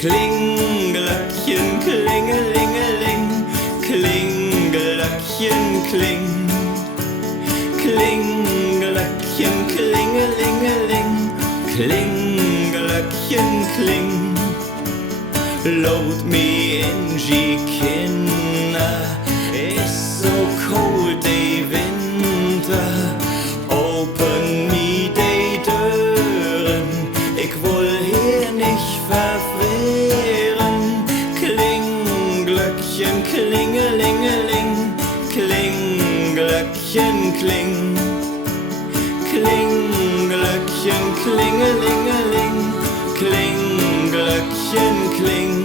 Klinglöckchen, klingelingeling, Klinglöckchen, kling. Klinglöckchen, klingelingeling, Klinglöckchen, kling. Load me in, je Kinder, it's so cold, die Winter. Open me die Deuren, ich will hier nicht verfrieren. Klinglöckchen, klingelingeling, Klinglöckchen, kling. Klinglöckchen, klingelingeling, Klinglöckchen, kling.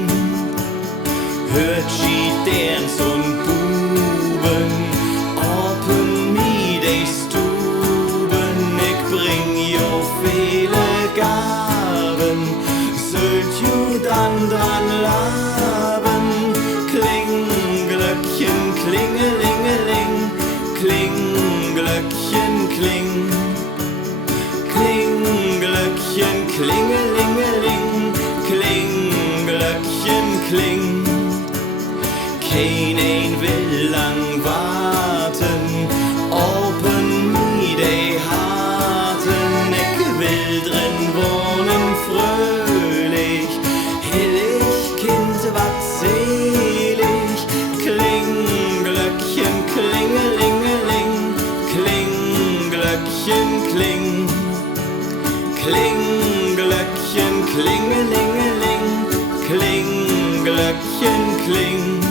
Hört sie Dance und Buben, open me die Stuben. Ich bring jo viele Gaben, sollt ju dann dran laben. Klinglöckchen, klingelingeling, Klinglöckchen, kling. Klinglöckchen, klingelingeling, Klinglöckchen, kling. Kein will lang warten, open me die Harten. Ich will drin wohnen fröhlich, hillig Kind, wat selig. Klinglöckchen, klingelingeling, Klinglöckchen, kling. Klinglöckchen, klingelingeling, Klinglöckchen, kling.